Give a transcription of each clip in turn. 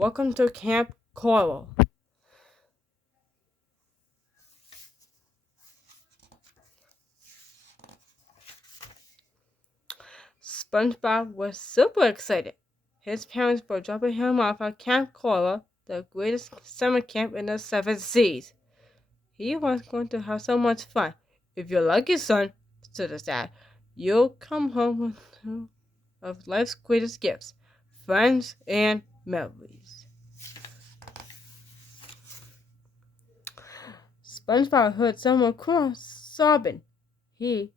Welcome to Camp Coral. SpongeBob was super excited. His parents were dropping him off at Camp Coral, the greatest summer camp in the seven seas. He was going to have so much fun. If you're lucky, son, said his dad, you'll come home with two of life's greatest gifts, friends and memories. SpongeBob heard someone sobbing. He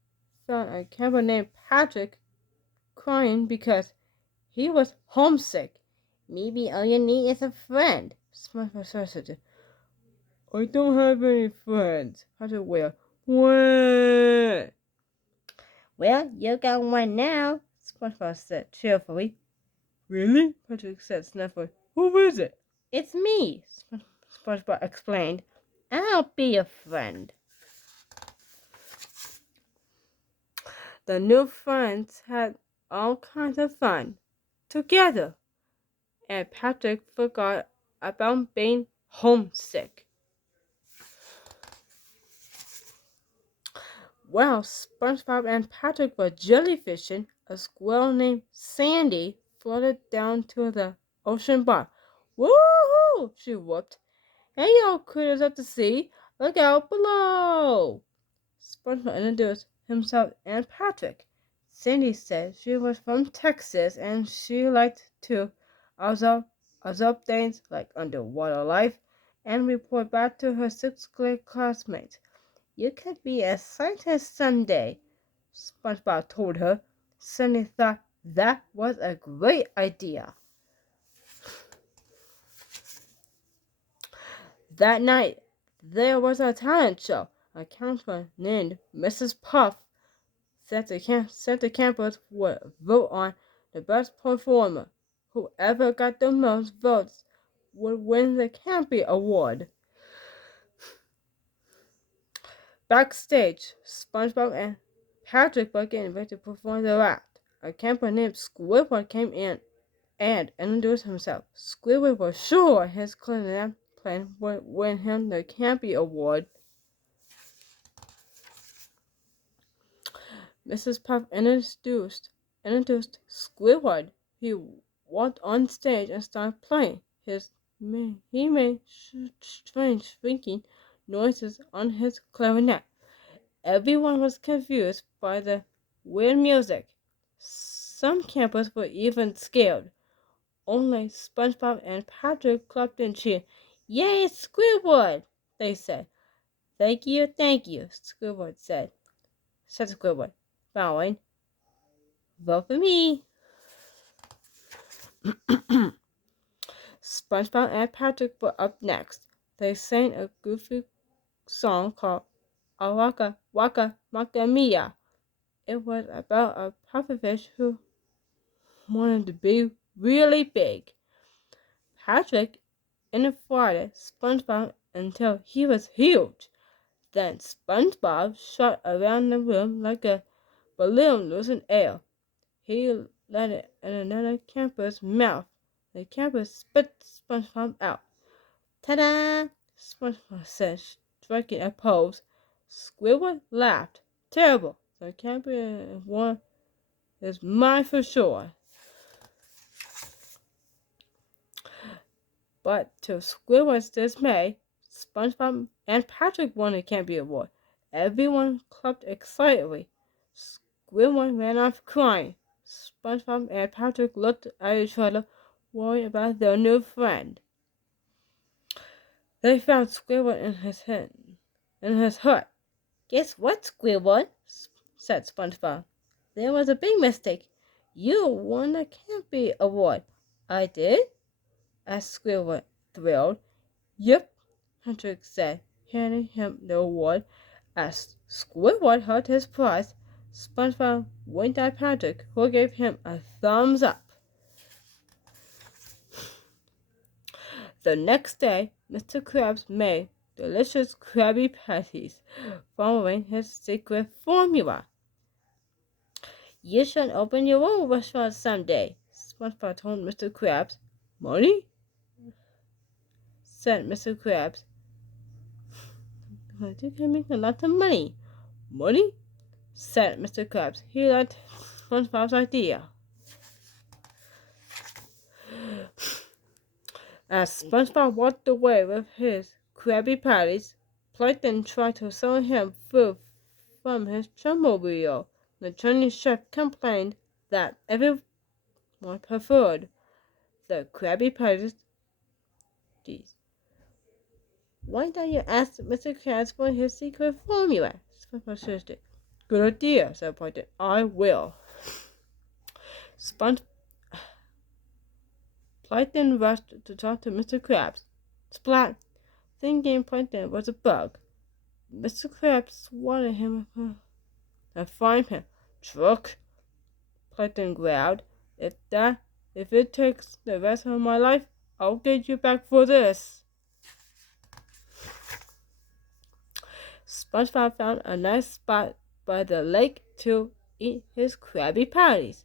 found a camper named Patrick crying because he was homesick. Maybe all you need is a friend, SpongeBob suggested. I don't have any friends, Patrick wailed. Wah! Well, you got one now, SpongeBob said cheerfully. Really? Patrick said snuffling. Who is it? It's me, SpongeBob explained. I'll be your friend. The new friends had all kinds of fun together, and Patrick forgot about being homesick. While SpongeBob and Patrick were jellyfishing, a squirrel named Sandy floated down to the ocean bar. Woohoo! She whooped. Hey, y'all critters of the sea, look out below! SpongeBob introduced himself and Patrick. Sandy said she was from Texas and she liked to observe things like underwater life and report back to her sixth grade classmates. You could be a scientist someday, SpongeBob told her. Sandy thought that was a great idea. That night, there was a talent show. A counselor named Mrs. Puff said the campers would vote on the best performer. Whoever got the most votes would win the Campy Award. Backstage, SpongeBob and Patrick were getting ready to perform their act. A camper named Squidward came in and introduced himself. Squidward was sure his clarinet playing would win him the Campy Award. Mrs. Puff introduced Squidward. He walked on stage and started playing. He made strange shrieking noises on his clarinet. Everyone was confused by the weird music. Some campers were even scared. Only SpongeBob and Patrick clapped and cheered. Yay, Squidward! They said. Thank you, Squidward said Squidward, bowing. Vote for me. SpongeBob and Patrick were up next. They sang a goofy song called Awaka Waka Maka Mia. It was about a pufferfish who wanted to be really big. Patrick inflated SpongeBob until he was huge. Then SpongeBob shot around the room like a balloon losing air. He let it in another camper's mouth. The camper spit SpongeBob out. Ta-da! SpongeBob said, striking a pose. Squidward laughed. Terrible. The camper one is mine for sure. But to Squidward's dismay, SpongeBob and Patrick won the Campy Award. Everyone clapped excitedly. Squidward ran off crying. SpongeBob and Patrick looked at each other, worried about their new friend. They found Squidward in his hut. Guess what, Squidward? Said SpongeBob. There was a big mistake. You won the Campy Award. I did? Asked Squidward, thrilled. Yep, Patrick said, handing him the award. As Squidward held his prize, SpongeBob winked at Patrick, who gave him a thumbs up. The next day, Mr. Krabs made delicious Krabby Patties, following his secret formula. You should open your own restaurant someday, SpongeBob told Mr. Krabs. Money? said Mr. Krabs. You can make a lot of money. Money? Said Mr. Krabs. He liked SpongeBob's idea. As SpongeBob walked away with his Krabby Patties, Plankton tried to sell him food from his Jumbomobile. The Chinese chef complained that everyone preferred the Krabby Patties. Why don't you ask Mr. Krabs for his secret formula? SpongeBob suggested. Good idea, said Plankton. I will. Plankton rushed to talk to Mr. Krabs. Splat! Thinking Plankton was a bug. Mr. Krabs swatted him and fined him. Truck! Plankton growled. If it takes the rest of my life, I'll get you back for this. SpongeBob found a nice spot by the lake to eat his Krabby Patties.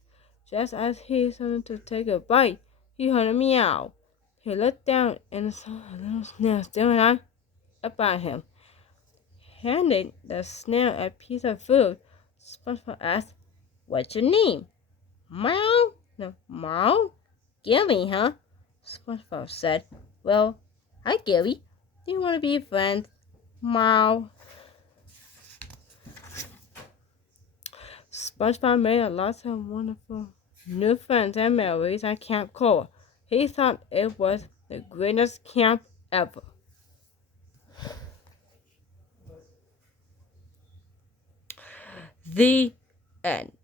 Just as he started to take a bite, he heard a meow. He looked down and saw a little snail staring up at him. Handing the snail a piece of food, SpongeBob asked, "What's your name?" "Meow." "No, Meow? Gilly, huh?" SpongeBob said. "Well, hi, Gilly. Do you want to be friends?" Meow. SpongeBob made a lot of wonderful new friends and memories at Camp Cola. He thought it was the greatest camp ever. The end.